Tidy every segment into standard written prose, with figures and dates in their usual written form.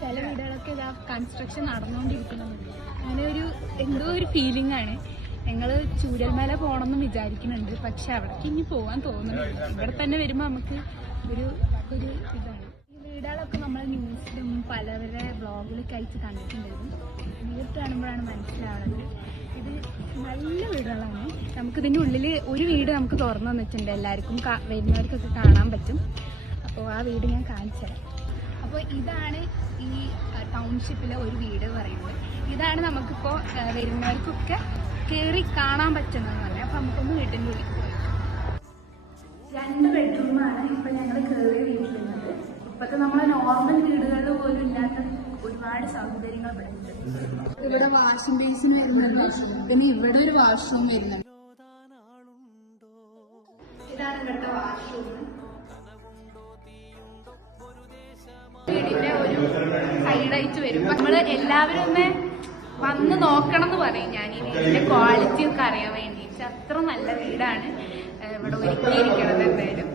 ചില വീടുകളൊക്കെ ഇതാ കൺസ്ട്രക്ഷൻ നടന്നുകൊണ്ടിരിക്കുന്നുണ്ട്. അങ്ങനെ എന്തോ ഒരു ഫീലിംഗ് ആണ്. ഞങ്ങൾ ചൂരൽമല പോകണമെന്ന് വിചാരിക്കുന്നുണ്ട്, പക്ഷെ അവിടേക്ക് ഇനി പോകാൻ തോന്നുന്നില്ല. ഇവിടെ തന്നെ വരുമ്പോൾ നമുക്ക് ഒരു ഇതാണ്. ഈ വീടുകളൊക്കെ നമ്മൾ ന്യൂസിലും പലവരെ ബ്ലോഗിലൊക്കെ അയച്ച് കണ്ടിട്ടുണ്ടായിരുന്നു. നേരിട്ട് കാണുമ്പോഴാണ് മനസ്സിലാവുന്നത് ഇത് നല്ല വീടുകളാണ്. നമുക്കിതിൻ്റെ ഉള്ളിൽ ഒരു വീട് നമുക്ക് തുറന്നു തന്നിട്ടുണ്ട്, എല്ലാവർക്കും വരുന്നവർക്കൊക്കെ കാണാൻ പറ്റും. അപ്പോൾ ആ വീട് ഞാൻ കാണിച്ചു തരാം. അപ്പോൾ ഇതാണ് ഈ ടൗൺഷിപ്പിലെ ഒരു വീട് പറയുന്നത്. ഇതാണ് നമുക്കിപ്പോൾ വരുന്നവർക്കൊക്കെ കയറി കാണാൻ പറ്റുന്നതെന്ന് പറയാം. അപ്പോൾ നമുക്കൊന്ന് വീട്ടിൻ്റെ ഉള്ളിൽ പോയി. 2 ബെഡ്റൂമാണ് ഇപ്പോൾ ഞങ്ങൾ കയറിയ വീട്ടിലുള്ളത്. ഇപ്പോഴത്തെ നമ്മളെ നോർമൽ വീടുകളിൽ പോലും ഇല്ലാത്ത ഒരുപാട് സൗകര്യങ്ങൾ ഇവിടെ ഉണ്ട്. ഇവിടെ വാഷിംഗ് ബേസിൻ വരുന്നുണ്ട്, പിന്നെ ഇവിടെ ഒരു വാഷ്റൂം വരുന്നുണ്ട്. ഇതാണ് ഇവിടുത്തെ വാഷ്റൂം. വീടിന്റെ ഒരു സൈഡായിട്ട് വരും. നമ്മള് എല്ലാവരും ഒന്ന് വന്ന് നോക്കണം എന്ന് പറയും. ഞാൻ ഈ വീടിന്റെ ക്വാളിറ്റി ഒക്കെ അറിയാൻ വേണ്ടിയിട്ട്. അത്ര നല്ല വീടാണ് ഇവിടെ ഒരുക്കിയിരിക്കണത്. എന്തായാലും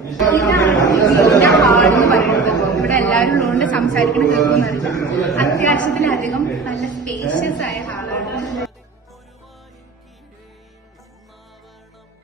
ഇതാണ് ഹാളെന്ന് പറയുന്നത്. ഇവിടെ എല്ലാവരും ഉള്ളതുകൊണ്ട് സംസാരിക്കണം കേൾക്കുമെന്നറിയില്ല. അത്യാവശ്യത്തിലധികം നല്ല സ്പേഷ്യസ് ആയ ഹാൾ.